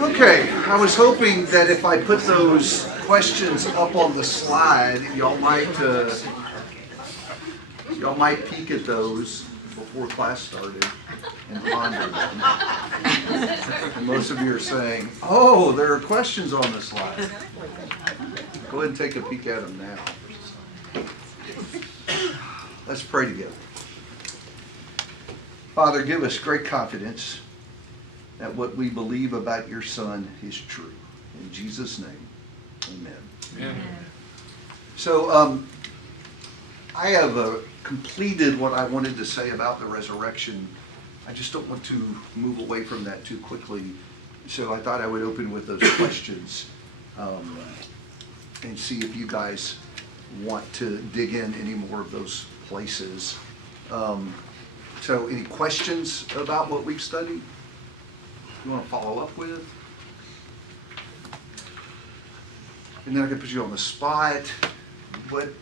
Okay, I was hoping that if I put those questions up on the slide, y'all might peek at those before class started and ponder them. And most of you are saying, "Oh, there are questions on the slide." Go ahead and take a peek at them now. Let's pray together. Father, give us great confidence that what we believe about your Son is true. In Jesus' name, amen. Amen. So I have completed what I wanted to say about the resurrection. I just don't want to move away from that too quickly. So I thought I would open with those questions and see if you guys want to dig in any more of those places. So any questions about what we've studied? You want to follow up with? And then I can put you on the spot. What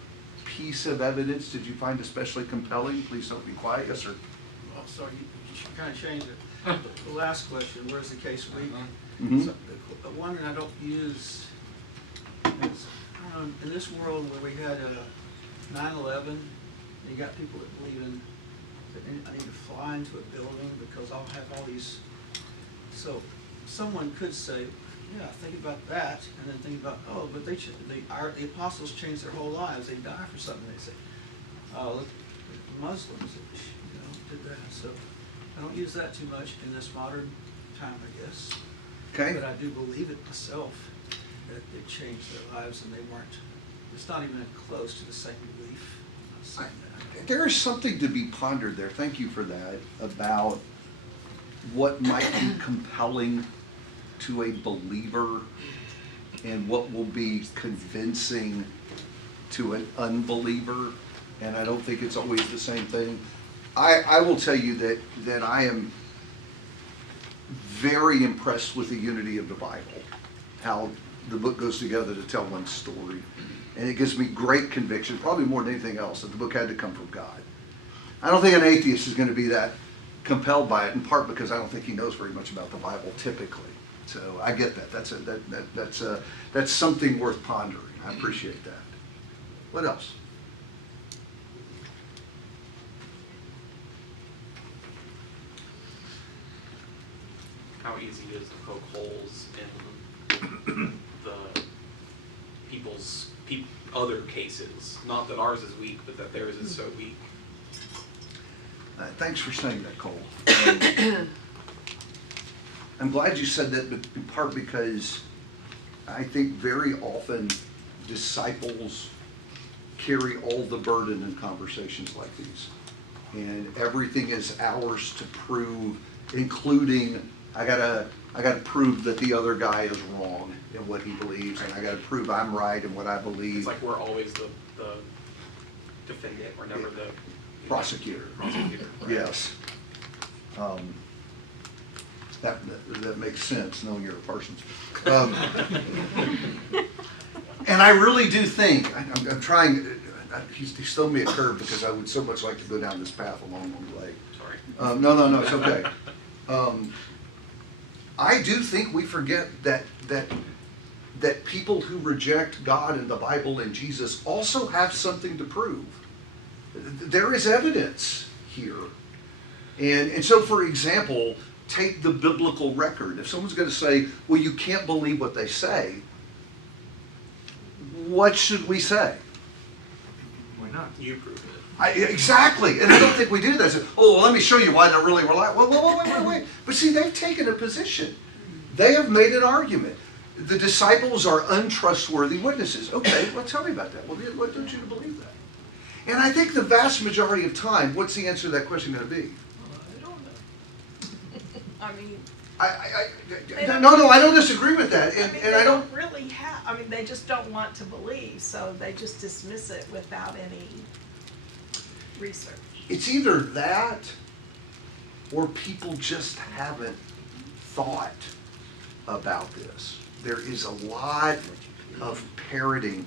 piece of evidence did you find especially compelling? Please don't be quiet. Yes, sir. Well, sorry, you kind of changed it. The last question, where's the case weak? Mhm. So, the one that I don't use is, in this world where we had 9/11, you got people that believe in, that I need to fly into a building because I'll have all these. So someone could say, yeah, think about that, and then think about, oh, but the apostles changed their whole lives. They die for something. They say, oh, look, the Muslims, did that. So I don't use that too much in this modern time, I guess. Okay. But I do believe it myself that it changed their lives, and they weren't. It's not even close to the same belief. I'm not saying that. There is something to be pondered there. Thank you for that, about what might be compelling to a believer and what will be convincing to an unbeliever. And I don't think it's always the same thing. I will tell you that I am very impressed with the unity of the Bible, how the book goes together to tell one story. And it gives me great conviction, probably more than anything else, that the book had to come from God. I don't think an atheist is going to be that compelled by it, in part because I don't think he knows very much about the Bible typically. So I get that. That's something worth pondering. I appreciate that. What else? How easy it is to poke holes in the people's other cases. Not that ours is weak, but that theirs is so weak. Thanks for saying that, Cole. I'm glad you said that, but in part because I think very often disciples carry all the burden in conversations like these. And everything is ours to prove, including I gotta prove that the other guy is wrong in what he believes, and I gotta prove I'm right in what I believe. It's like we're always the defendant, we're never the Prosecutor. Right? Yes. That makes sense, knowing you're a Parsons. And I really do think, I'm trying, he's thrown me a curve because I would so much like to go down this path a long way. Sorry. No, it's okay. I do think we forget that people who reject God and the Bible and Jesus also have something to prove. There is evidence here. And so, for example, take the biblical record. If someone's going to say, well, you can't believe what they say, what should we say? Why not. You prove it. Exactly, and I don't think we do that. So, oh, well, let me show you why they're really reliable. Wait. But see, they've taken a position. They have made an argument. The disciples are untrustworthy witnesses. Okay, well, tell me about that. Well, what don't you believe that? And I think the vast majority of time, what's the answer to that question going to be? I don't know. I mean, No, I don't disagree with that, and they I don't. really have, I mean, they just don't want to believe, so they just dismiss it without any research. It's either that, or people just haven't thought about this. There is a lot of parroting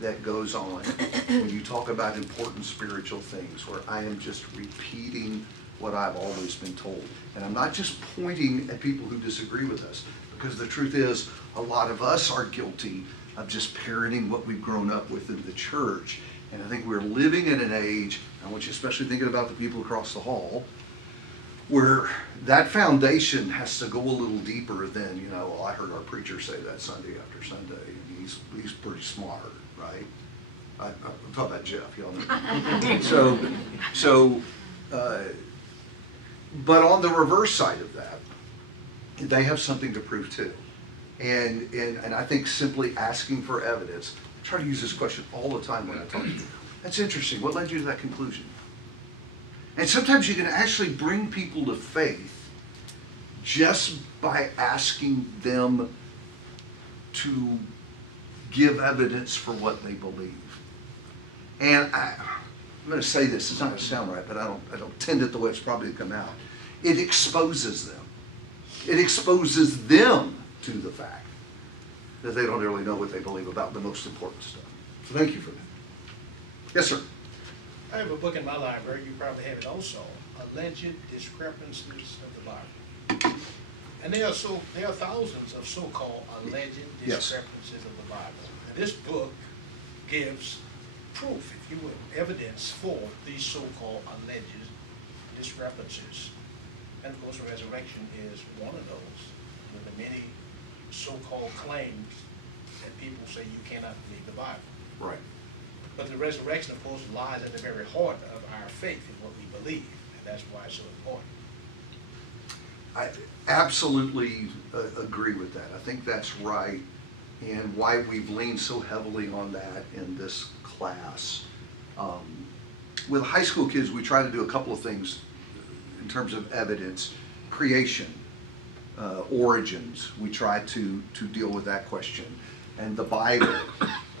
that goes on when you talk about important spiritual things, where I am just repeating what I've always been told. And I'm not just pointing at people who disagree with us, because the truth is, a lot of us are guilty of just parroting what we've grown up with in the church. And I think we're living in an age, I want you especially thinking about the people across the hall, where that foundation has to go a little deeper than, well, I heard our preacher say that Sunday after Sunday, and he's pretty smart, right? I'm talking about Jeff, y'all know. But on the reverse side of that, they have something to prove too. And I think simply asking for evidence, I try to use this question all the time when I talk to you. That's interesting. What led you to that conclusion? And sometimes you can actually bring people to faith just by asking them to give evidence for what they believe. And I'm going to say this, it's not going to sound right, but I don't tend it the way it's probably going to come out. It exposes them. It exposes them to the fact that they don't really know what they believe about the most important stuff. So thank you for that. Yes, sir. I have a book in my library, you probably have it also, Alleged Discrepancies of the Bible. And there are thousands of so-called alleged discrepancies of the Bible. And this book gives proof, if you will, evidence for these so-called alleged discrepancies. And of course, the resurrection is one of those, with the many so-called claims that people say you cannot believe the Bible. Right. But the resurrection, of course, lies at the very heart of our faith in what we believe, and that's why it's so important. I absolutely agree with that. I think that's right, and why we've leaned so heavily on that in this class. With high school kids, we try to do a couple of things in terms of evidence. Creation, origins, we try to deal with that question. And the Bible,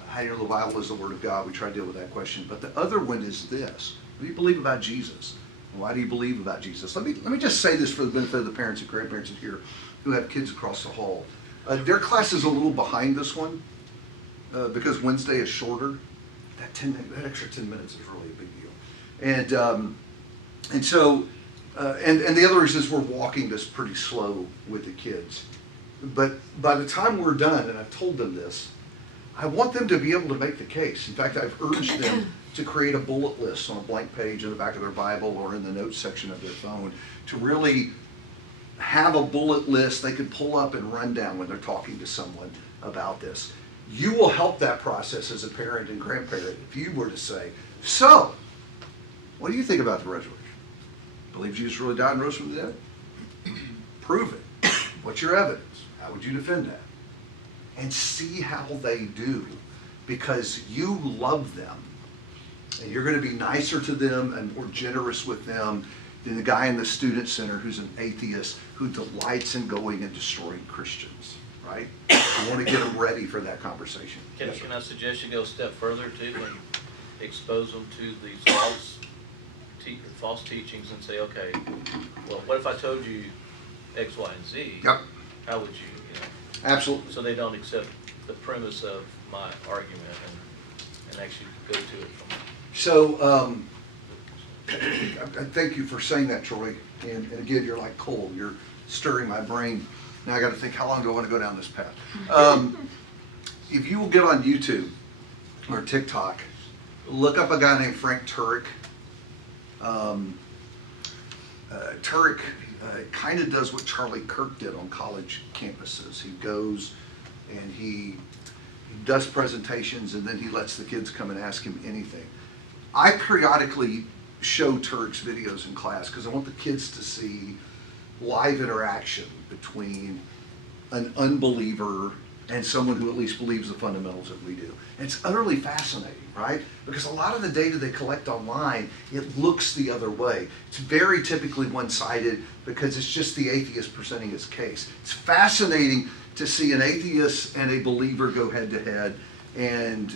how do you know the Bible is the Word of God? We try to deal with that question. But the other one is this: what do you believe about Jesus? Why do you believe about Jesus? Let me just say this for the benefit of the parents and grandparents in here who have kids across the hall. Their class is a little behind this one because Wednesday is shorter. That extra 10 minutes is really a big deal. And so the other reason is we're walking this pretty slow with the kids. But by the time we're done, and I've told them this, I want them to be able to make the case. In fact, I've urged them to create a bullet list on a blank page in the back of their Bible or in the notes section of their phone to really have a bullet list they could pull up and run down when they're talking to someone about this. You will help that process as a parent and grandparent if you were to say, so, what do you think about the resurrection? Believe Jesus really died and rose from the dead? Prove it. What's your evidence? How would you defend that? And see how they do, because you love them. And you're going to be nicer to them and more generous with them than the guy in the student center who's an atheist who delights in going and destroying Christians, right? You want to get them ready for that conversation. Can I suggest you go a step further too and expose them to these false teachings and say, okay, well, what if I told you X, Y, and Z? Yep. How would you, Absolutely. so they don't accept the premise of my argument and actually go to it from there. So, I thank you for saying that, Troy. And again, you're like coal. You're stirring my brain. Now I got to think, how long do I want to go down this path? If you will get on YouTube or TikTok, look up a guy named Frank Turek. Turek kind of does what Charlie Kirk did on college campuses. He goes and he does presentations, and then he lets the kids come and ask him anything. I periodically show Turks videos in class because I want the kids to see live interaction between an unbeliever and someone who at least believes the fundamentals that we do. And it's utterly fascinating, right? Because a lot of the data they collect online, it looks the other way. It's very typically one-sided because it's just the atheist presenting his case. It's fascinating to see an atheist and a believer go head-to-head and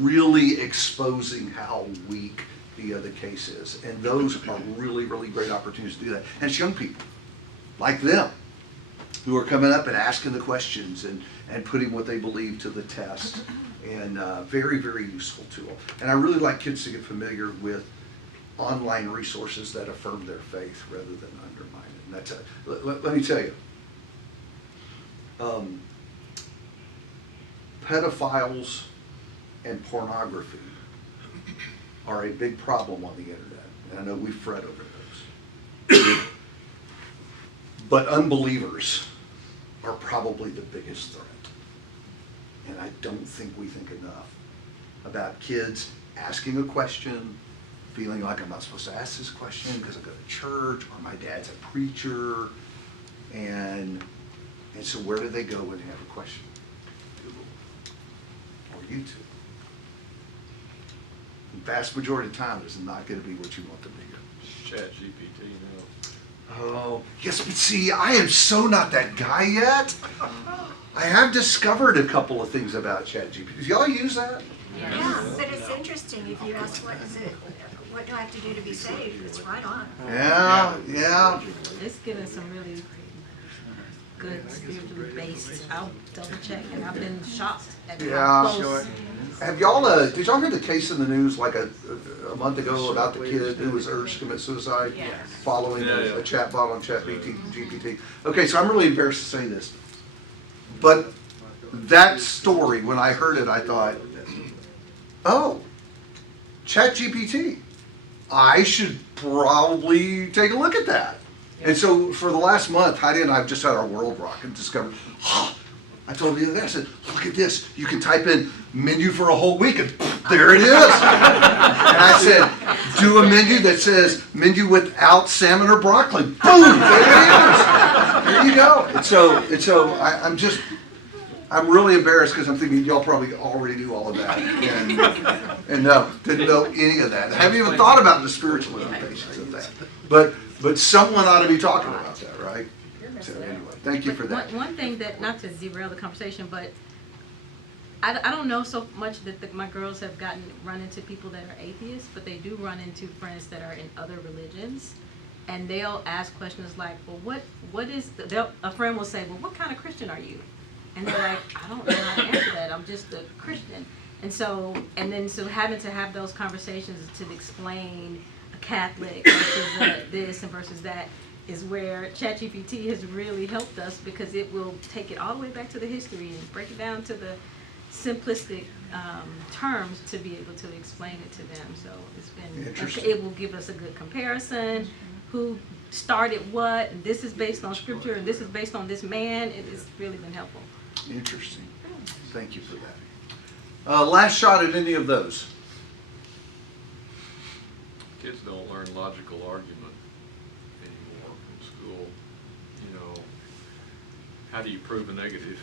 really exposing how weak the other case is. And those are really, really great opportunities to do that. And it's young people, like them, who are coming up and asking the questions and putting what they believe to the test. And very, very useful tool. And I really like kids to get familiar with online resources that affirm their faith rather than undermine it. And that's let me tell you, pedophiles and pornography are a big problem on the internet. And I know we fret over those. But unbelievers are probably the biggest threat. And I don't think we think enough about kids asking a question, feeling like I'm not supposed to ask this question because I go to church or my dad's a preacher. And so where do they go when they have a question? Google or YouTube. The vast majority of the time, it's not going to be what you want to be. ChatGPT now. Oh, yes, but see, I am so not that guy yet. I have discovered a couple of things about ChatGPT. Do y'all use that? Yeah, but it's interesting, if you ask what do I have to do to be saved, it's right on. Yeah. It's giving some really good spiritually based. I'll double check, and I've been shocked at Yeah. how close. Have y'all, did y'all hear the case in the news like a month ago about the kid who was urged to commit suicide following a chat bot on ChatGPT? Okay, so I'm really embarrassed to say this, but that story, when I heard it, I thought, oh, ChatGPT, I should probably take a look at that. And so for the last month, Heidi and I have just had our world rock and discovered, I told the other day, I said, look at this. You can type in menu for a whole week and there it is. And I said, do a menu that says menu without salmon or broccoli. Boom, there it is. There you go. And so I'm really embarrassed because I'm thinking y'all probably already knew all of that. And no, didn't know any of that. I haven't even thought about the spiritual implications of that. But someone ought to be talking about that, right? So anyway, thank you for that. One thing that, not to derail the conversation, but I don't know so much that my girls have run into people that are atheists, but they do run into friends that are in other religions, and they'll ask questions like, well, what is, a friend will say, well, what kind of Christian are you? And they're like, I don't know how to answer that, I'm just a Christian. And so having to have those conversations to explain a Catholic versus this and versus that is where ChatGPT has really helped us, because it will take it all the way back to the history and break it down to the simplistic terms to be able to explain it to them. So it will give us a good comparison, who started what, and this is based on scripture, and this is based on this man. It's really been helpful. Interesting. Thank you for that. Last shot at any of those. Kids don't learn logical argument anymore in school. You know, how do you prove a negative,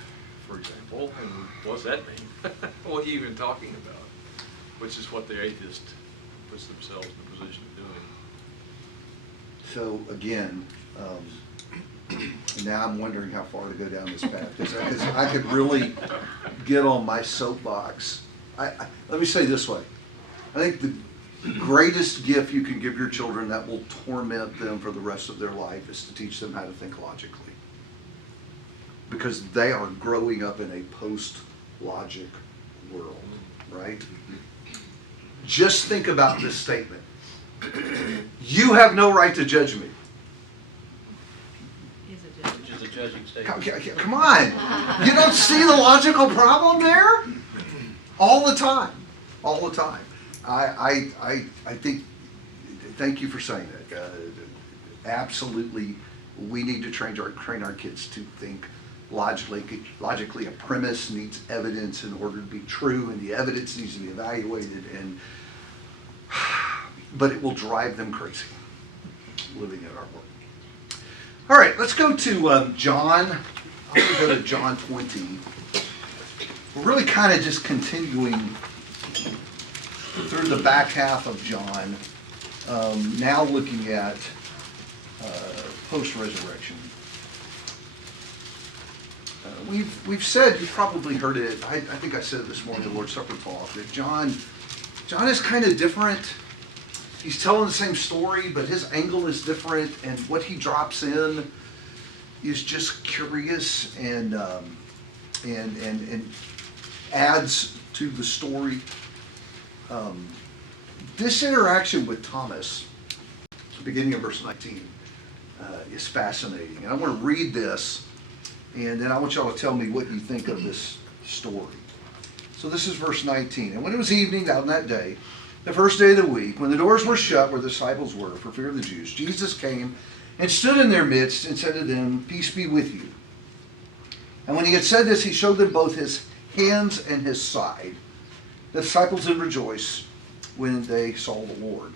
for example? And what's that mean? What are you even talking about? Which is what the atheist puts themselves in the position of doing. So again, now I'm wondering how far to go down this path, because I could really get on my soapbox. Let me say it this way. I think the greatest gift you can give your children that will torment them for the rest of their life is to teach them how to think logically. Because they are growing up in a post-logic world, right? Just think about this statement. You have no right to judge me. Which is a judging statement. Come on. You don't see the logical problem there? All the time. All the time. I think, thank you for saying that. Absolutely, we need to train our kids to think logically. A premise needs evidence in order to be true, and the evidence needs to be evaluated. And but it will drive them crazy living in our world. All right, let's go to John. I'm going to go to John 20. We're really kind of just continuing through the back half of John, now looking at post-resurrection. We've said, you've probably heard it, I think I said it this morning, the Lord's Supper talk, that John is kind of different. He's telling the same story, but his angle is different, and what he drops in is just curious and adds to the story. This interaction with Thomas, beginning of verse 19, is fascinating. And I want to read this, and then I want y'all to tell me what you think of this story. So this is verse 19. And when it was evening on that day, the first day of the week, when the doors were shut where the disciples were for fear of the Jews, Jesus came and stood in their midst and said to them, "Peace be with you." And when he had said this, he showed them both his hands and his side. The disciples did rejoice when they saw the Lord.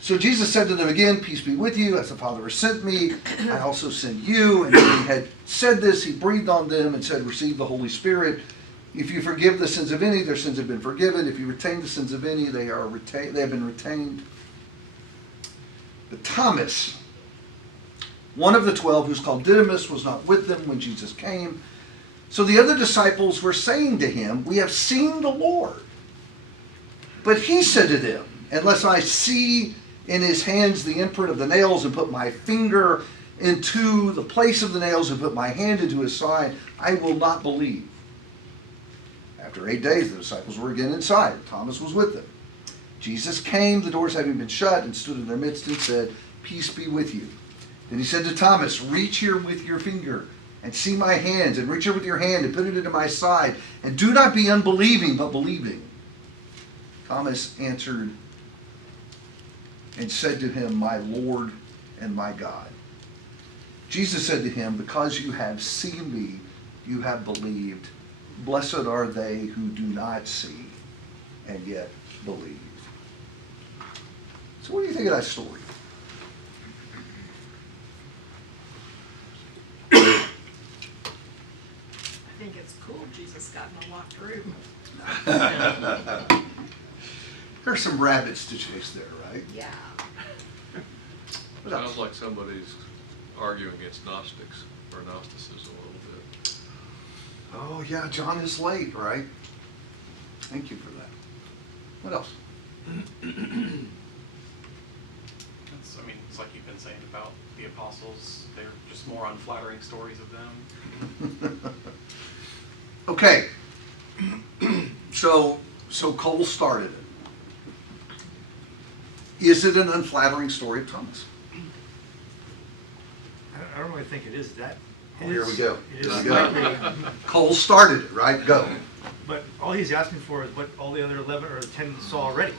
So Jesus said to them again, "Peace be with you. As the Father has sent me, I also send you." And when he had said this, he breathed on them and said, "Receive the Holy Spirit. If you forgive the sins of any, their sins have been forgiven. If you retain the sins of any, they have been retained." But Thomas, one of the 12, who's called Didymus, was not with them when Jesus came. So the other disciples were saying to him, "We have seen the Lord." But he said to them, "Unless I see in his hands the imprint of the nails, and put my finger into the place of the nails, and put my hand into his side, I will not believe." After 8 days, the disciples were again inside. Thomas was with them. Jesus came, the doors having been shut, and stood in their midst and said, "Peace be with you." Then he said to Thomas, "Reach here with your finger and see my hands, and reach here with your hand and put it into my side, and do not be unbelieving, but believing." Thomas answered and said to him, "My Lord and my God." Jesus said to him, "Because you have seen me, you have believed. Blessed are they who do not see and yet believe." So what do you think of that story? I think it's cool Jesus got in a locked room. There's some rabbits to chase there, right? Yeah. What else? Sounds like somebody's arguing against Gnostics, or Gnosticism a little bit. Oh, yeah, John is late, right? Thank you for that. What else? It's like you've been saying about the apostles, they're just more unflattering stories of them. Okay. So Cole started it. Is it an unflattering story of Thomas? I don't really think it is that. Oh, here we go. It is Here we go. slightly, Cole started it, right? Go. but all he's asking for is what all the other 11 or 10 saw already.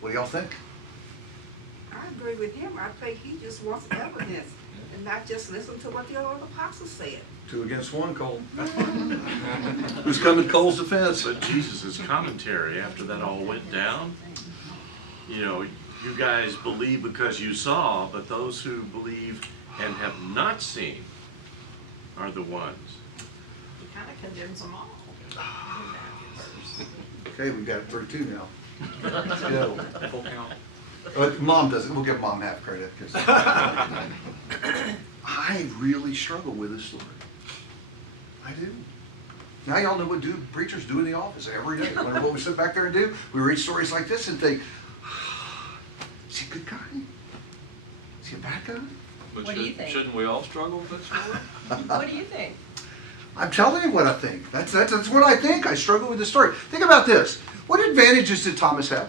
What do y'all think? I agree with him. I think he just wants evidence and not just listen to what the other apostles said. 2 against 1, Cole. Who's coming to Cole's defense? But Jesus' commentary after that all went down, you guys believe because you saw, but those who believe and have not seen are the ones. He kind of condemns them all. Okay, we've got it through 2 now. Let's go. Full count. Mom does it. We'll give Mom half credit. Cause I really struggle with this story. I do. Now y'all know what preachers do in the office every day. What we sit back there and do, we read stories like this and think, is he a good guy? Is he a bad guy? But What do you think? shouldn't we all struggle with that story? What do you think? I'm telling you what I think. That's what I think. I struggle with the story. Think about this. What advantages did Thomas have?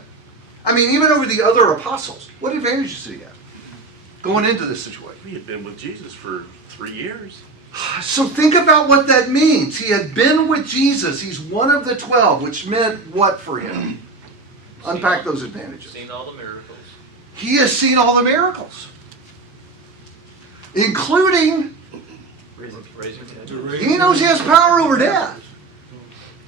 I mean, even over the other apostles, what advantages did he have going into this situation? He had been with Jesus for 3 years. So think about what that means. He had been with Jesus. He's one of the 12, which meant what for him? Unpack those advantages. Seen all the miracles. He has seen all the miracles, including Raising dead. he knows he has power over death.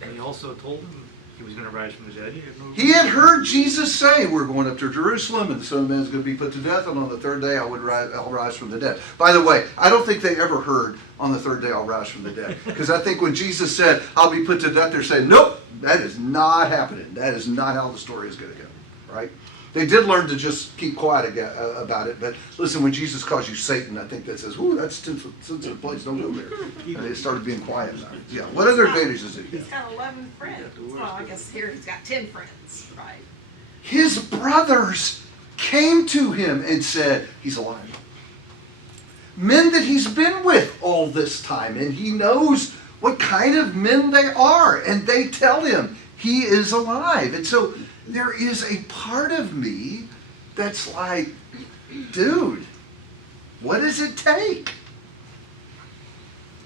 And he also told him he was gonna rise from the dead. He had no. He had heard Jesus say, we're going up to Jerusalem and the Son of Man is going to be put to death and on the third day I'll rise from the dead. By the way, I don't think they ever heard on the third day I'll rise from the dead. Because I think when Jesus said, I'll be put to death, they're saying, nope, that is not happening. That is not how the story is going to go, right? They did learn to just keep quiet about it, but listen, when Jesus calls you Satan, I think that says, ooh, that's a sensitive place, don't go there. And they started being quiet about it. Yeah, what other advantages did he He's have? got 11 friends. Well, I guess here he's got 10 friends, right? His brothers came to him and said, he's alive. Men that he's been with all this time, and he knows what kind of men they are, and they tell him he is alive. And so there is a part of me that's like, dude, what does it take?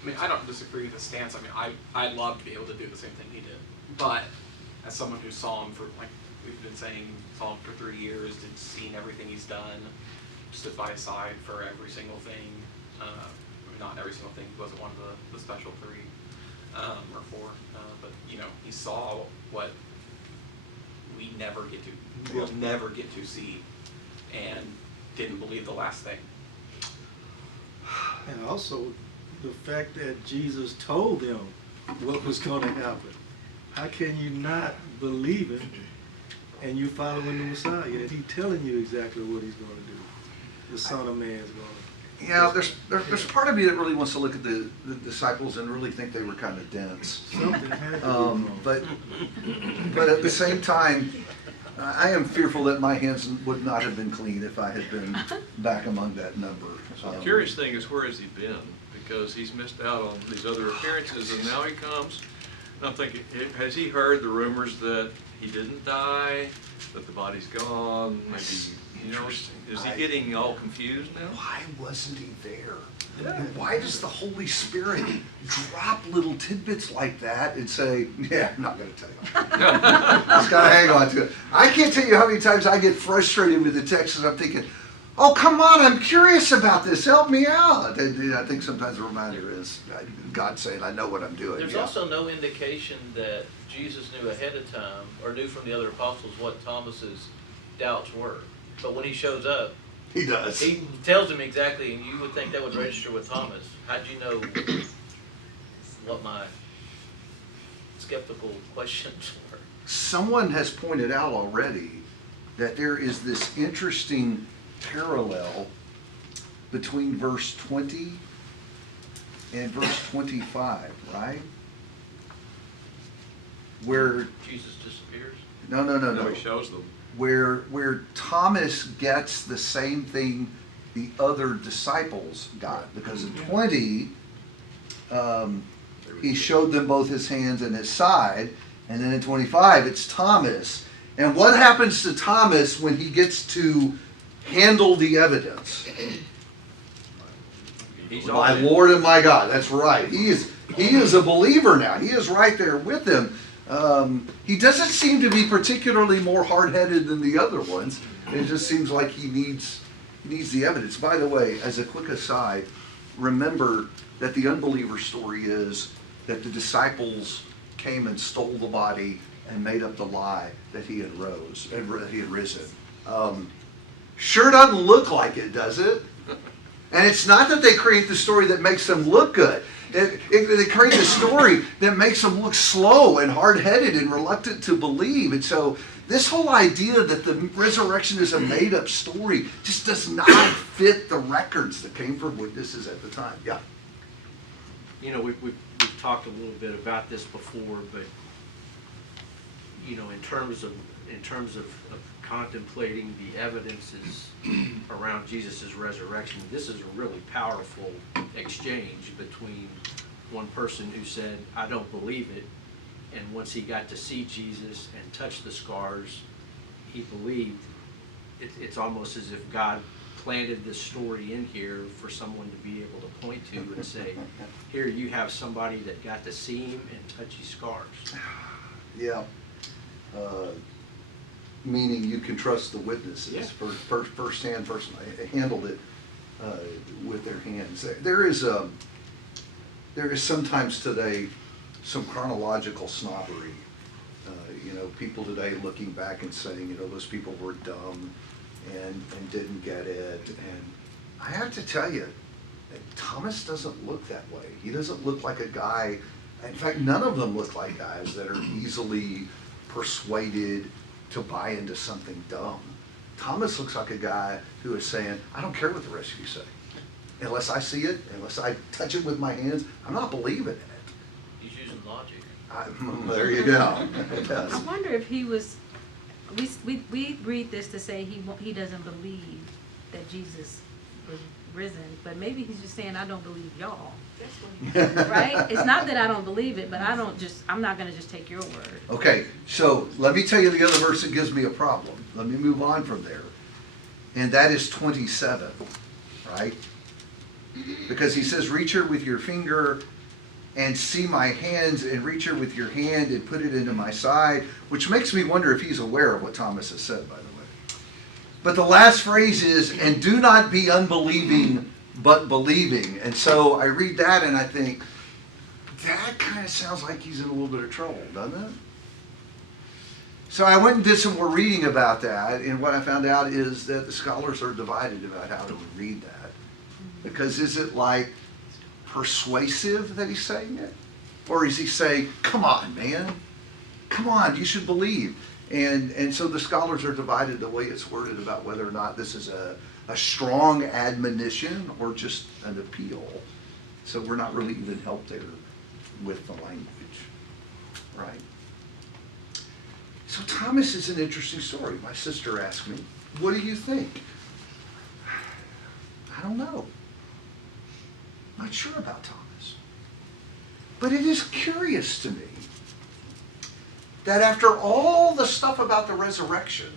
I mean, I don't disagree with the stance. I mean, I'd love to be able to do the same thing he did. But as someone who saw him for, like we've been saying, saw him for 3 years, did seen everything he's done, stood by his side for every single thing. I mean, not every single thing, he wasn't one of the special 3 or 4. But, you know, he saw what we never get to, we'll never get to see, and didn't believe the last thing. And also, the fact that Jesus told them what was going to happen. How can you not believe it and you following the Messiah and he's telling you exactly what he's going to do? The Son of Man is going to. Yeah, there's part of me that really wants to look at the disciples and really think they were kind of dense. Something had to be wrong. But at the same time, I am fearful that my hands would not have been clean if I had been back among that number. So the curious thing is, where has he been? Because he's missed out on these other appearances, and now he comes. And I'm thinking, has he heard the rumors that he didn't die, that the body's gone? Maybe, you know, is he getting all confused now? Why wasn't he there? And why does the Holy Spirit drop little tidbits like that and say, yeah, I'm not going to tell you. Just got to hang on to it. I can't tell you how many times I get frustrated with the text and I'm thinking, oh, come on, I'm curious about this. Help me out. And I think sometimes the reminder is God saying, I know what I'm doing. There's also no indication that Jesus knew ahead of time or knew from the other apostles what Thomas's doubts were. But when he shows up, he does. He tells him exactly, and you would think that would register with Thomas. How'd you know what my skeptical questions were? Someone has pointed out already that there is this interesting parallel between verse 20 and verse 25, right? Where Jesus disappears? No. He shows them. Where Thomas gets the same thing the other disciples got, because in 20 he showed them both his hands and his side, and then in 25 it's Thomas. And what happens to Thomas when he gets to handle the evidence? My Lord and my God. That's right. He is a believer now. He is right there with him. He doesn't seem to be particularly more hard-headed than the other ones. It just seems like he needs the evidence. By the way, as a quick aside, remember that the unbeliever story is that the disciples came and stole the body and made up the lie that he had risen. Sure doesn't look like it, does it? And it's not that they create the story that makes them look good. They create a story that makes them look slow and hard-headed and reluctant to believe. And so this whole idea that the resurrection is a made-up story just does not fit the records that came from witnesses at the time. Yeah. You know, we've talked a little bit about this before, but you know, in terms of contemplating the evidences around Jesus' resurrection, this is a really powerful exchange between one person who said, I don't believe it, and once he got to see Jesus and touch the scars, he believed. It's almost as if God planted this story in here for someone to be able to point to and say, here you have somebody that got to see him and touch his scars. Yeah. Meaning you can trust the witnesses. Yeah. First-hand person handled it with their hands. There is sometimes today some chronological snobbery. people today looking back and saying, those people were dumb and didn't get it. And I have to tell you, Thomas doesn't look that way. He doesn't look like a guy, in fact, none of them look like guys that are easily persuaded to buy into something dumb. Thomas looks like a guy who is saying, I don't care what the rest of you say. Unless I see it, unless I touch it with my hands, I'm not believing in it. He's using logic. There you go. I wonder if he was, we read this to say he doesn't believe that Jesus was risen, but maybe he's just saying, I don't believe y'all. Right? It's not that I don't believe it, but I'm not gonna just take your word. Okay, so let me tell you the other verse that gives me a problem. Let me move on from there. And that is 27, right? Because he says, reach here with your finger and see my hands, and reach here with your hand and put it into my side, which makes me wonder if he's aware of what Thomas has said, by the way. But the last phrase is, and do not be unbelieving, but believing. And so I read that and I think, that kind of sounds like he's in a little bit of trouble, doesn't it? So I went and did some more reading about that, and what I found out is that the scholars are divided about how to read that. Because is it like persuasive that he's saying it? Or is he saying, come on, man, come on, you should believe. And so the scholars are divided the way it's worded about whether or not this is a strong admonition or just an appeal. So we're not really even helped there with the language, right? So Thomas is an interesting story. My sister asked me, what do you think? I don't know. Not sure about Thomas. But it is curious to me that after all the stuff about the resurrection,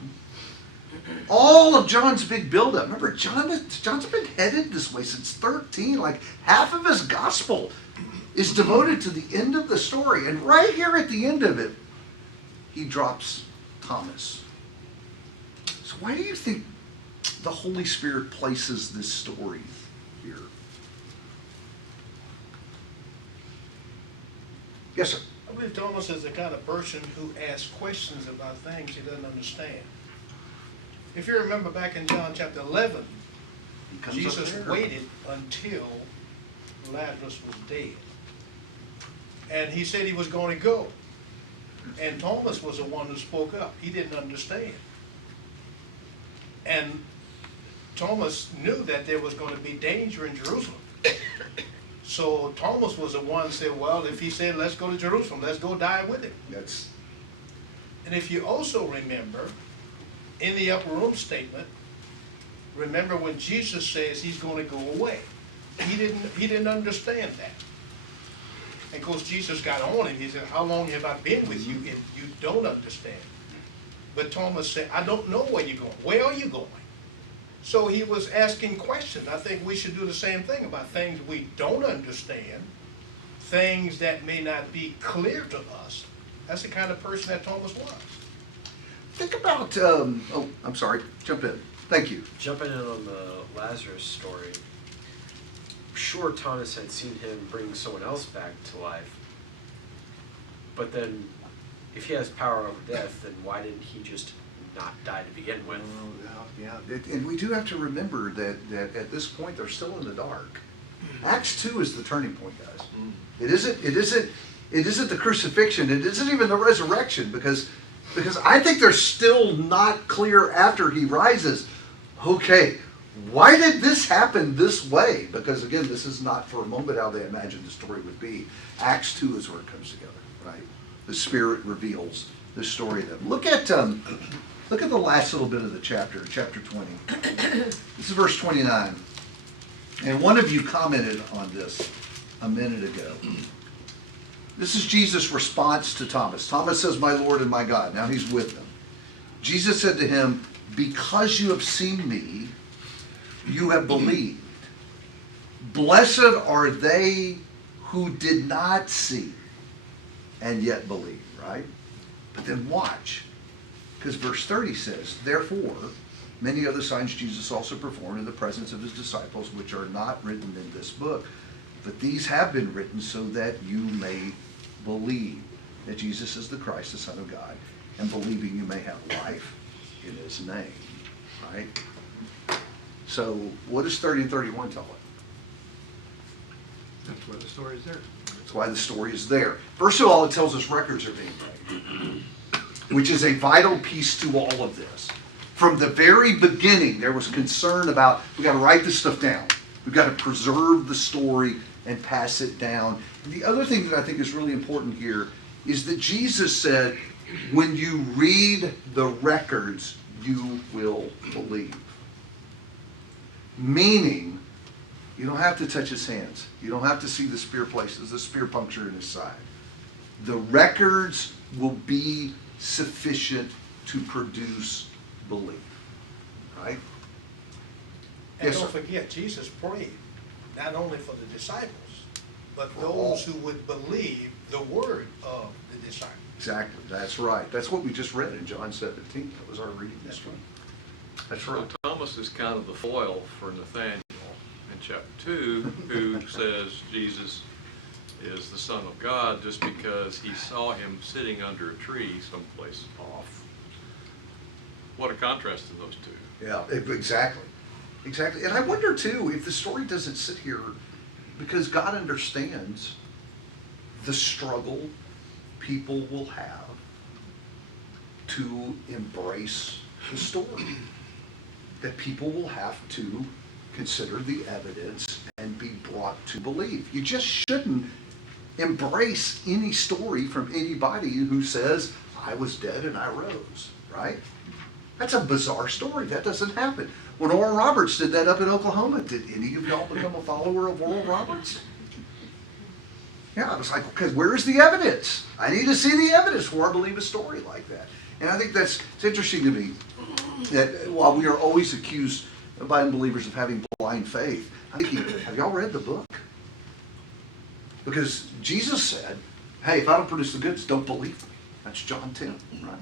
all of John's big buildup, remember, John's been headed this way since 13, like half of his gospel is devoted to the end of the story. And right here at the end of it, he drops Thomas. So why do you think the Holy Spirit places this story here? Yes, sir. I believe Thomas is the kind of person who asks questions about things he doesn't understand. If you remember back in John chapter 11, Jesus waited until Lazarus was dead. And he said he was going to go. And Thomas was the one who spoke up. He didn't understand. And Thomas knew that there was going to be danger in Jerusalem. So Thomas was the one who said, well, if he said, let's go to Jerusalem, let's go die with him. And if you also remember, in the upper room statement, remember when Jesus says he's going to go away. He didn't understand that. And of course, Jesus got on him. He said, how long have I been with you if you don't understand? But Thomas said, I don't know where you're going. Where are you going? So he was asking questions. I think we should do the same thing about things we don't understand, things that may not be clear to us. That's the kind of person that Thomas was. Think about, I'm sorry, jump in. Thank you. Jumping in on the Lazarus story, sure, Thomas had seen him bring someone else back to life, but then if he has power over death, then why didn't he just not die to begin with? Yeah. And we do have to remember that at this point they're still in the dark. Acts 2 is the turning point, guys. It isn't the crucifixion. It isn't even the resurrection, because I think they're still not clear after he rises. Okay, why did this happen this way? Because again, this is not for a moment how they imagined the story would be. Acts 2 is where it comes together, right? The Spirit reveals the story of them. Look at the last little bit of the chapter 20. This is verse 29. And one of you commented on this a minute ago. This is Jesus' response to Thomas. Thomas says, my Lord and my God. Now he's with them. Jesus said to him, because you have seen me, you have believed. Blessed are they who did not see and yet believe, right? But then watch. Because verse 30 says, therefore, many other signs Jesus also performed in the presence of his disciples, which are not written in this book. But these have been written so that you may believe that Jesus is the Christ, the Son of God, and believing you may have life in his name, right? So what does 30 and 31 tell us? That's why the story is there. That's why the story is there. First of all, it tells us records are being made, which is a vital piece to all of this. From the very beginning, there was concern about, we got to write this stuff down. We've got to preserve the story and pass it down. And the other thing that I think is really important here is that Jesus said, when you read the records, you will believe. Meaning, you don't have to touch his hands. You don't have to see the spear places, the spear puncture in his side. The records will be sufficient to produce belief. Right? And Yes, don't sir. forget, Jesus prayed, not only for the disciples, but For all. those who would believe the word of the disciples. Exactly. That's right. That's what we just read in John 17. That was our reading this week. That's So right. Thomas is kind of the foil for Nathaniel in chapter 2, who says Jesus is the Son of God just because he saw him sitting under a tree someplace off. What a contrast to those two. Yeah, exactly. Exactly. And I wonder, too, if the story doesn't sit here because God understands the struggle people will have to embrace the story. That people will have to consider the evidence and be brought to believe. You just shouldn't embrace any story from anybody who says, I was dead and I rose, right? That's a bizarre story. That doesn't happen. When Oral Roberts did that up in Oklahoma, did any of y'all become a follower of Oral Roberts? Yeah, I was like, okay, where's the evidence? I need to see the evidence before I believe a story like that. And I think it's interesting to me that while we are always accused by unbelievers of having blind faith, I'm thinking, have y'all read the book? Because Jesus said, hey, if I don't produce the goods, don't believe me. That's John 10, right?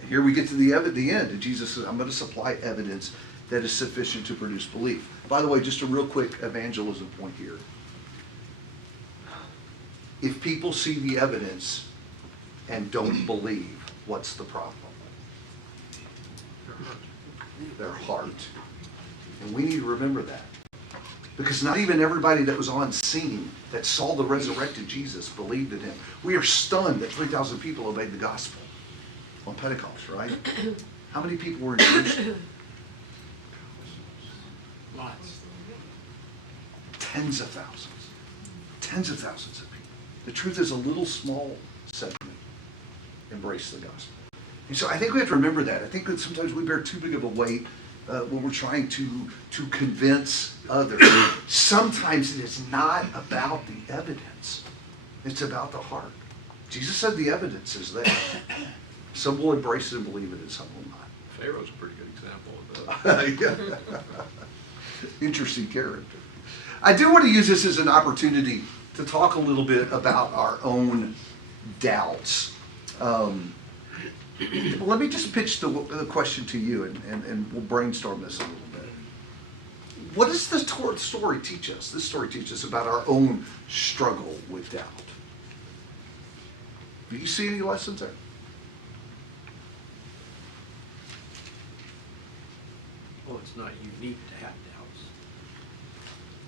And here we get to the end, and Jesus says, I'm going to supply evidence that is sufficient to produce belief. By the way, just a real quick evangelism point here. If people see the evidence and don't believe, what's the problem? Their heart. And we need to remember that. Because not even everybody that was on scene that saw the resurrected Jesus believed in him. We are stunned that 3,000 people obeyed the gospel on Pentecost, right? How many people were in Jerusalem? Lots. Tens of thousands. Tens of thousands of people. The truth is a little small segment embrace the gospel. And so I think we have to remember that. I think that sometimes we bear too big of a weight when we're trying to convince others. Sometimes it is not about the evidence. It's about the heart. Jesus said the evidence is there. Some will embrace it and believe it, and some will not. Pharaoh's a pretty good example of that. Interesting character. I do want to use this as an opportunity to talk a little bit about our own doubts. Let me just pitch the question to you, and we'll brainstorm this a little bit. What does this story teach us? This story teaches us about our own struggle with doubt. Do you see any lessons there? Well, it's not unique to have doubts.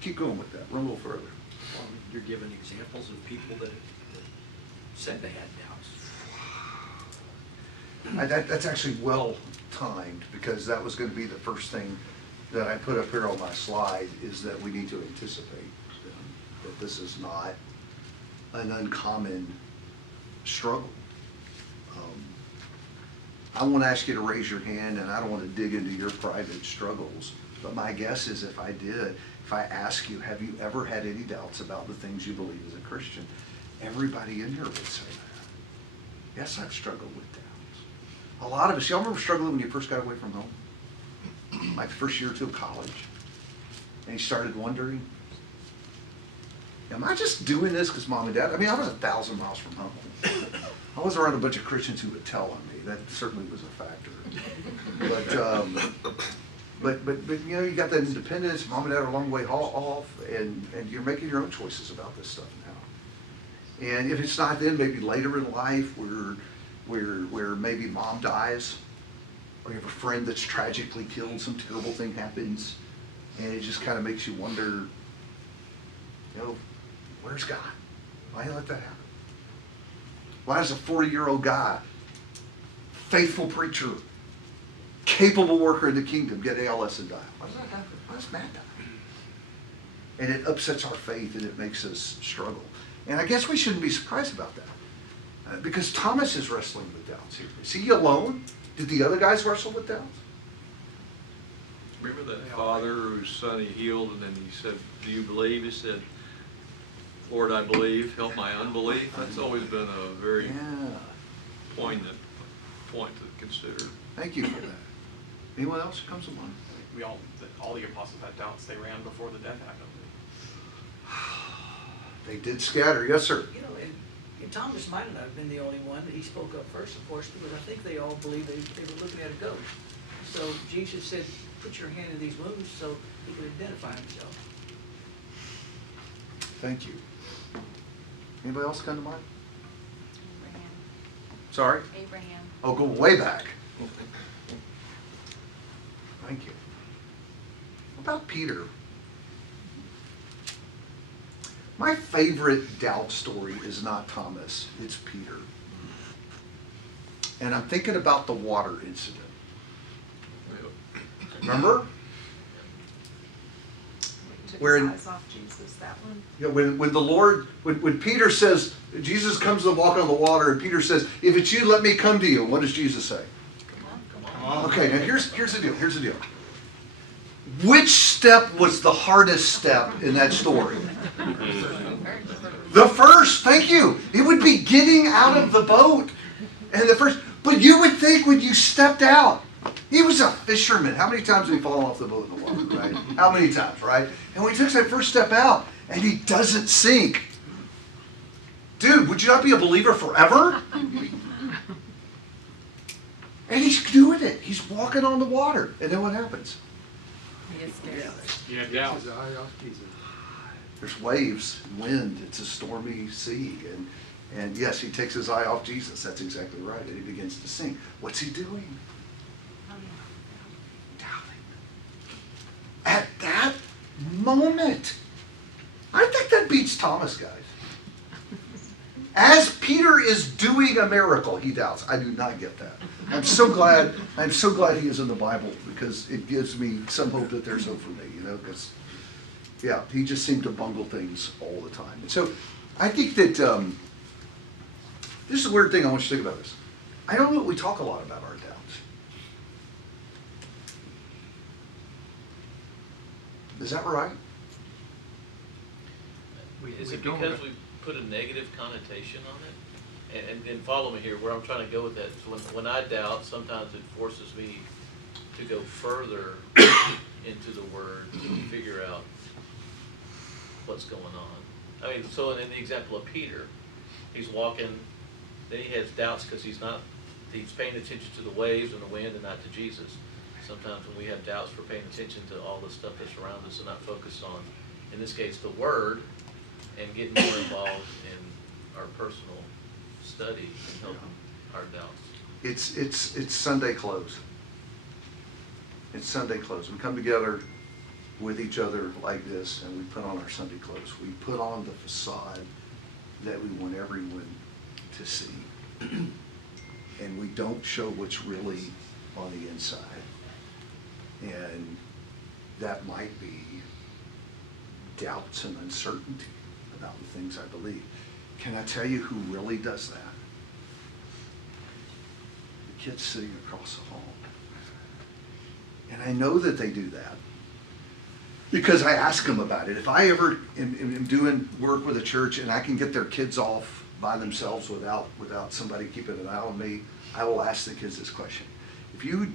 Keep going with that. Run a little further. Well, you're giving examples of people that said they had doubts. That's actually well timed, because that was going to be the first thing that I put up here on my slide, is that we need to anticipate that this is not an uncommon struggle. I won't ask you to raise your hand, and I don't want to dig into your private struggles, but my guess is if I ask you, have you ever had any doubts about the things you believe as a Christian, everybody in here would say that. Yes, I've struggled with doubts. A lot of us, y'all remember struggling when you first got away from home? Like the first year or two of college? And you started wondering, am I just doing this because mom and dad? I mean, I was 1,000 miles from home. I was around a bunch of Christians who would tell on me. That certainly was a factor. But you know, you got that independence. Mom and dad are a long way off, and you're making your own choices about this stuff now. And if it's not then, maybe later in life, where where maybe mom dies, or you have a friend that's tragically killed, some terrible thing happens, and it just kind of makes you wonder, where's God? Why did he let that happen? Why does a 40-year-old guy, faithful preacher, capable worker in the kingdom, get ALS and die? Why does that happen? Why does Matt die? And it upsets our faith and it makes us struggle. And I guess we shouldn't be surprised about that. Because Thomas is wrestling with doubts here. Is he alone? Did the other guys wrestle with doubts? Remember that father whose son he healed, and then he said, "Do you believe?" He said, "Lord, I believe, help my unbelief." That's always been a very poignant point to consider. Thank you for that. Anyone else who comes to mind? We all the apostles had doubts. They ran before the death happened. They did scatter, yes, sir. You know, and Thomas might not have been the only one that he spoke up first, of course, because I think they all believed they were looking at a ghost. So Jesus said, "Put your hand in these wounds," so he could identify himself. Thank you. Anybody else come to mind? Abraham. Sorry? Abraham. Oh, go way back. Thank you. What about Peter? My favorite doubt story is not Thomas, it's Peter. And I'm thinking about the water incident. Remember? Took Where his in- eyes off Jesus, that one. Yeah, when Peter says, Jesus comes to walk on the water, and Peter says, "If it's you, let me come to you." What does Jesus say? Come on. Okay, now here's the deal. Which step was the hardest step in that story? The first, thank you. It would be getting out of the boat. And the first, but you would think when you stepped out, he was a fisherman. How many times did he fall off the boat in the water, right? How many times, right? And when he takes that first step out and he doesn't sink, dude, would you not be a believer forever? And he's doing it. He's walking on the water. And then what happens? He is scared. Yeah, doubt. There's waves and wind. It's a stormy sea. And yes, he takes his eye off Jesus. That's exactly right. And he begins to sink. What's he doing? Doubting. At that moment. I think that beats Thomas, guys. As Peter is doing a miracle, he doubts. I do not get that. I'm so glad he is in the Bible, because it gives me some hope that there's hope for me, because yeah, he just seemed to bungle things all the time. And so I think that this is a weird thing. I want you to think about this. I don't know that we talk a lot about our doubts. Is that right? Is it because we put a negative connotation on it? And follow me here, where I'm trying to go with that. So when I doubt, sometimes it forces me to go further into the Word to figure out what's going on. I mean, so in the example of Peter, he's walking, then he has doubts because he's paying attention to the waves and the wind and not to Jesus. Sometimes when we have doubts, we're paying attention to all the stuff that's around us and not focused on, in this case, the Word, and getting more involved in our personal study and helping our doubts. It's Sunday clothes. It's Sunday clothes. We come together with each other like this, and we put on our Sunday clothes. We put on the facade that we want everyone to see. And we don't show what's really on the inside. And that might be doubts and uncertainty about the things I believe. Can I tell you who really does that? The kids sitting across the hall. And I know that they do that because I ask them about it. If I ever am doing work with a church and I can get their kids off by themselves without somebody keeping an eye on me, I will ask the kids this question. If you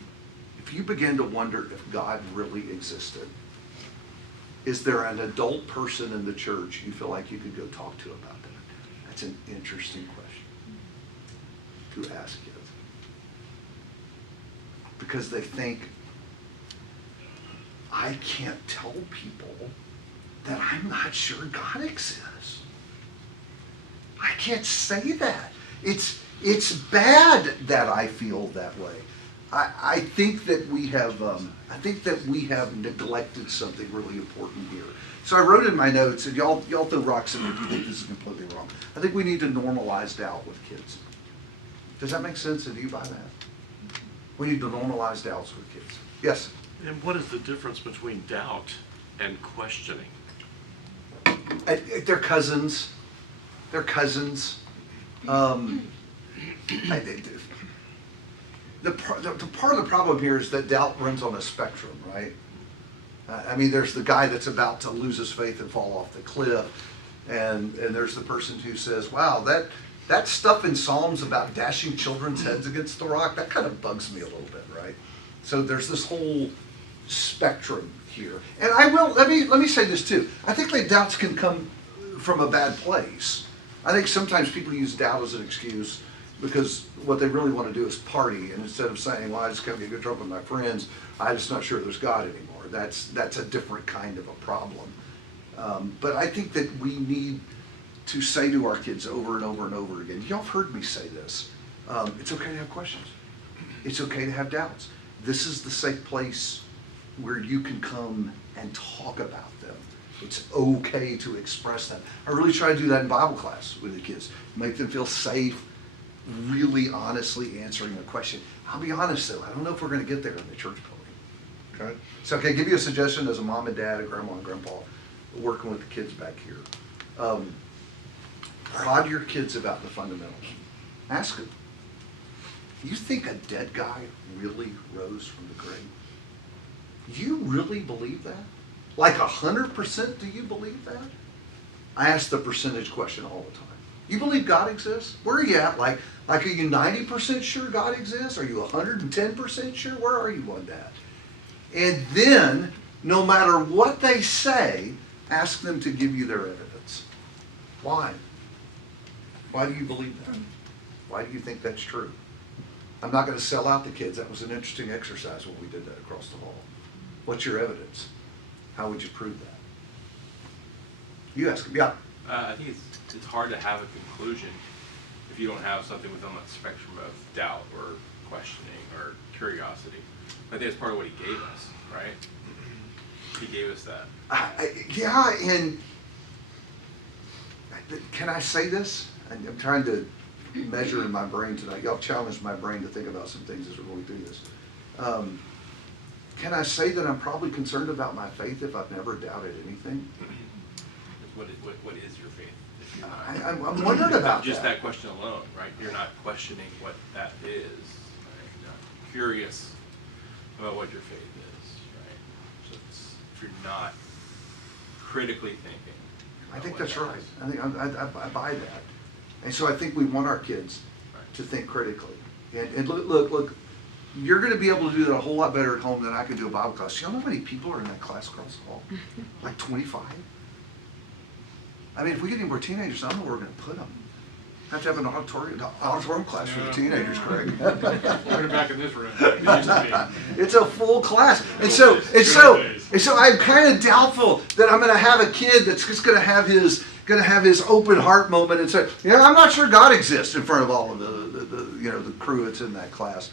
begin to wonder if God really existed, is there an adult person in the church you feel like you could go talk to about that? That's an interesting question to ask kids. Because they think, I can't tell people that I'm not sure God exists. I can't say that. It's bad that I feel that way. I think that we have neglected something really important here. So I wrote in my notes, and y'all throw rocks at me if you think this is completely wrong. I think we need to normalize doubt with kids. Does that make sense? And do you buy that? We need to normalize doubts with kids. Yes? And what is the difference between doubt and questioning? They're cousins. They're cousins. The part of the problem here is that doubt runs on a spectrum, right? I mean, there's the guy that's about to lose his faith and fall off the cliff, and there's the person who says, wow, that stuff in Psalms about dashing children's heads against the rock, that kind of bugs me a little bit, right? So there's this whole spectrum here. And let me say this too. I think that doubts can come from a bad place. I think sometimes people use doubt as an excuse because what they really want to do is party, and instead of saying, well, I just come get good drunk with my friends, I'm just not sure there's God anymore. That's a different kind of a problem. But I think that we need to say to our kids over and over and over again, y'all have heard me say this, it's okay to have questions. It's okay to have doubts. This is the safe place where you can come and talk about them. It's okay to express them. I really try to do that in Bible class with the kids. Make them feel safe, really honestly answering a question. I'll be honest though, I don't know if we're going to get there in the church building. Okay? So can I give you a suggestion as a mom and dad, a grandma and grandpa, working with the kids back here? Prod your kids about the fundamentals. Ask them, you think a dead guy really rose from the grave? You really believe that? Like 100% do you believe that? I ask the percentage question all the time. You believe God exists? Where are you at? Like are you 90% sure God exists? Are you 110% sure? Where are you on that? And then, no matter what they say, ask them to give you their evidence. Why? Why do you believe that? Why do you think that's true? I'm not going to sell out the kids. That was an interesting exercise when we did that across the hall. What's your evidence? How would you prove that? You ask them. Yeah. I think it's hard to have a conclusion if you don't have something within that spectrum of doubt or questioning or curiosity. I think it's part of what he gave us, right? He gave us that. Yeah, and can I say this? I'm trying to measure in my brain tonight. Y'all challenged my brain to think about some things as we're going through this. Can I say that I'm probably concerned about my faith if I've never doubted anything? What is your faith? If you're not, I'm wondering about just that question alone, right? You're not questioning what that is. Right? You're not curious about what your faith is, right? So if you're not critically thinking. I think that's right. I think I buy that. And so I think we want our kids to think critically. And look, you're going to be able to do that a whole lot better at home than I could do a Bible class. You know how many people are in that class across the hall? Like 25? I mean, if we get any more teenagers, I don't know where we're going to put them. Have to have an auditorium class for the teenagers, Craig. Put them back in this room. It's a full class. And so I'm kind of doubtful that I'm going to have a kid that's just going to have his open heart moment and say, yeah, I'm not sure God exists in front of all of the crew that's in that class.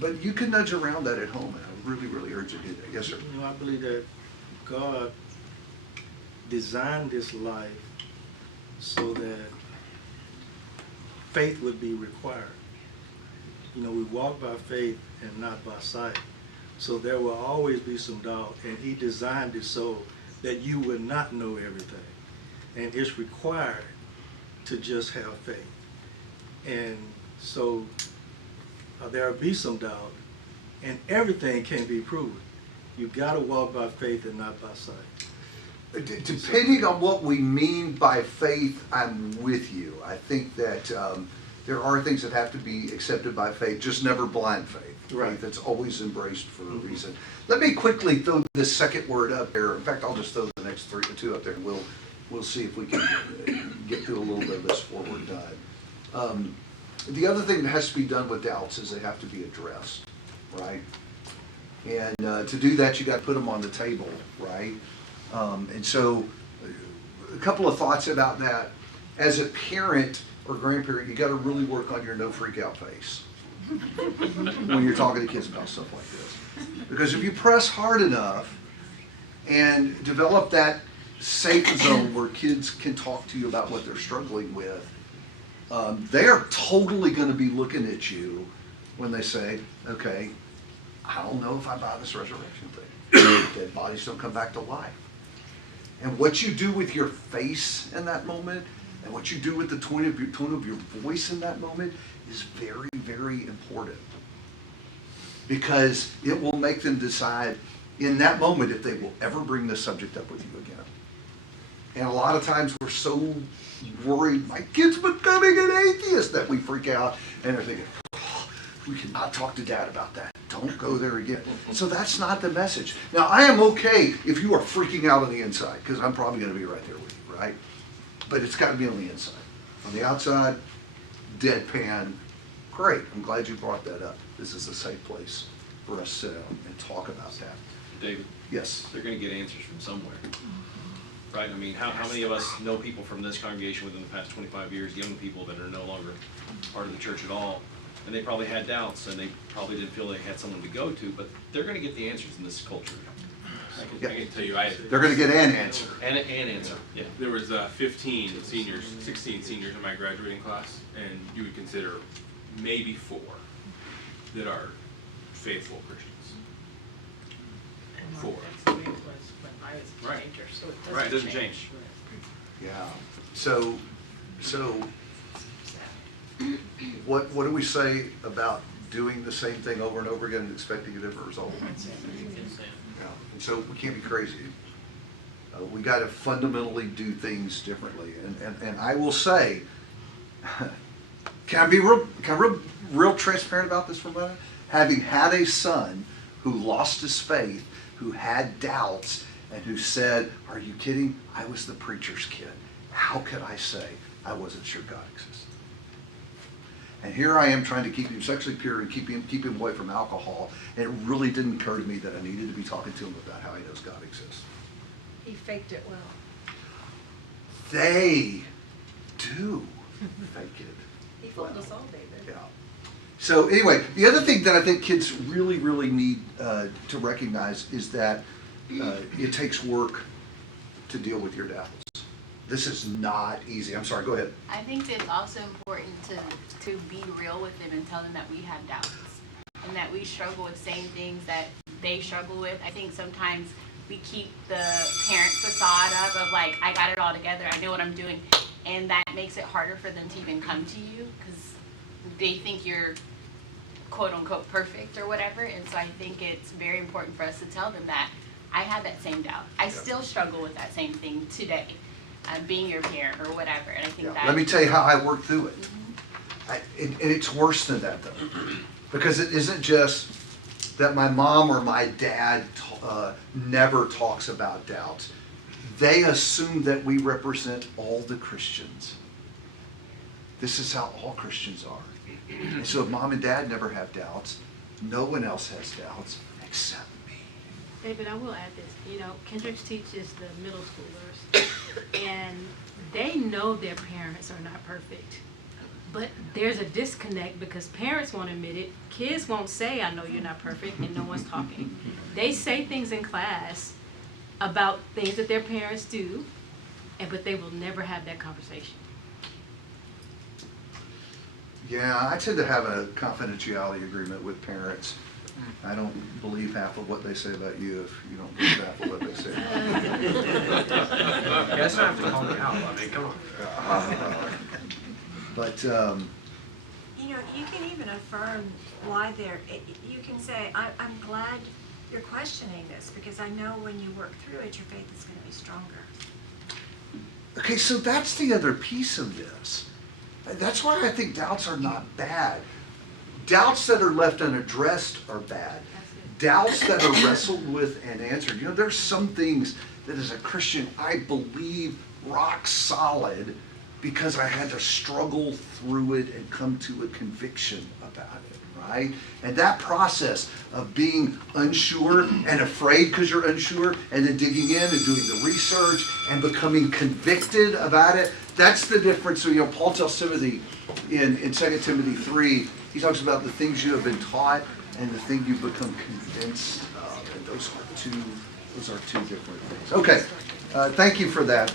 But you can nudge around that at home, and I really, really urge you to do that. Yes, sir. I believe that God designed this life so that faith would be required. We walk by faith and not by sight. So there will always be some doubt, and he designed it so that you would not know everything. And it's required to just have faith. And so there will be some doubt, and everything can be proven. You've got to walk by faith and not by sight. Depending on what we mean by faith, I'm with you. I think that there are things that have to be accepted by faith, just never blind faith. Right. Faith that's always embraced for a reason. Let me quickly throw this second word up there. In fact, I'll just throw the next two up there, and we'll see if we can get through a little bit of this before we're done. The other thing that has to be done with doubts is they have to be addressed, right? And to do that, you got to put them on the table, right? And so a couple of thoughts about that. As a parent, or grandparent, you gotta really work on your no freak out face when you're talking to kids about stuff like this. Because if you press hard enough and develop that safe zone where kids can talk to you about what they're struggling with, they are totally gonna be looking at you when they say, okay, I don't know if I buy this resurrection thing. Dead bodies don't come back to life. And what you do with your face in that moment, and what you do with the tone of your voice in that moment is very, very important. Because it will make them decide in that moment if they will ever bring this subject up with you again. And a lot of times we're so worried, my kid's becoming an atheist, that we freak out and are thinking, oh, we cannot talk to dad about that. Don't go there again. So that's not the message. Now, I am okay if you are freaking out on the inside, because I'm probably going to be right there with you, right? But it's got to be on the inside. On the outside, deadpan, great. I'm glad you brought that up. This is a safe place for us to sit down and talk about that. David? Yes? They're gonna get answers from somewhere, right? I mean, how many of us know people from this congregation within the past 25 years, young people that are no longer part of the church at all, and they probably had doubts, and they probably didn't feel they had someone to go to, but they're gonna get the answers in this culture. I can tell you, They're going to get an answer. And answer, yeah. There was 16 seniors in my graduating class, and you would consider maybe 4 that are faithful Christians. 4. Right. Right, it doesn't change. Yeah. So what do we say about doing the same thing over and over again and expecting a different result? Yeah. And so we can't be crazy. We got to fundamentally do things differently. And I will say, can I be real transparent about this for a moment? Having had a son who lost his faith, who had doubts, and who said, are you kidding? I was the preacher's kid. How could I say I wasn't sure God existed? And here I am trying to keep him sexually pure and keep him away from alcohol, and it really didn't occur to me that I needed to be talking to him about how he knows God exists. He faked it well. They do fake it. He fooled us all, David. Yeah. So anyway, the other thing that I think kids really, really need to recognize is that it takes work to deal with your doubts. This is not easy. I'm sorry, go ahead. I think that it's also important to be real with them and tell them that we have doubts and that we struggle with same things that they struggle with. I think sometimes we keep the parent facade up of like, I got it all together, I know what I'm doing, and that makes it harder for them to even come to you because they think you're quote unquote perfect or whatever. And so I think it's very important for us to tell them that I have that same doubt. I still struggle with that same thing today. Being your parent or whatever, and I think that. Let me tell you how I work through it. And it's worse than that though, because it isn't just that my mom or my dad never talks about doubts. They assume that we represent all the Christians. This is how all Christians are. And so if mom and dad never have doubts, no one else has doubts except me. David, I will add this. You know, Kendricks teaches the middle schoolers, and they know their parents are not perfect. But there's a disconnect because parents won't admit it. Kids won't say, I know you're not perfect, and no one's talking. They say things in class about things that their parents do, but they will never have that conversation. Yeah, I tend to have a confidentiality agreement with parents. I don't believe half of what they say about you if you don't believe half of what they say about you. You guys don't have to call me out. I mean, come on. But, You know, you can even affirm why you can say, I'm glad you're questioning this because I know when you work through it, your faith is going to be stronger. okay, so that's the other piece of this. That's why I think doubts are not bad. Doubts that are left unaddressed are bad. Doubts that are wrestled with and answered. You know, there's some things that as a Christian I believe rock solid because I had to struggle through it and come to a conviction about it, right? And that process of being unsure and afraid because you're unsure and then digging in and doing the research and becoming convicted about it, that's the difference. So, Paul tells Timothy in 2 Timothy 3, he talks about the things you have been taught and the thing you've become convinced of. And those are two different things. Okay, thank you for that.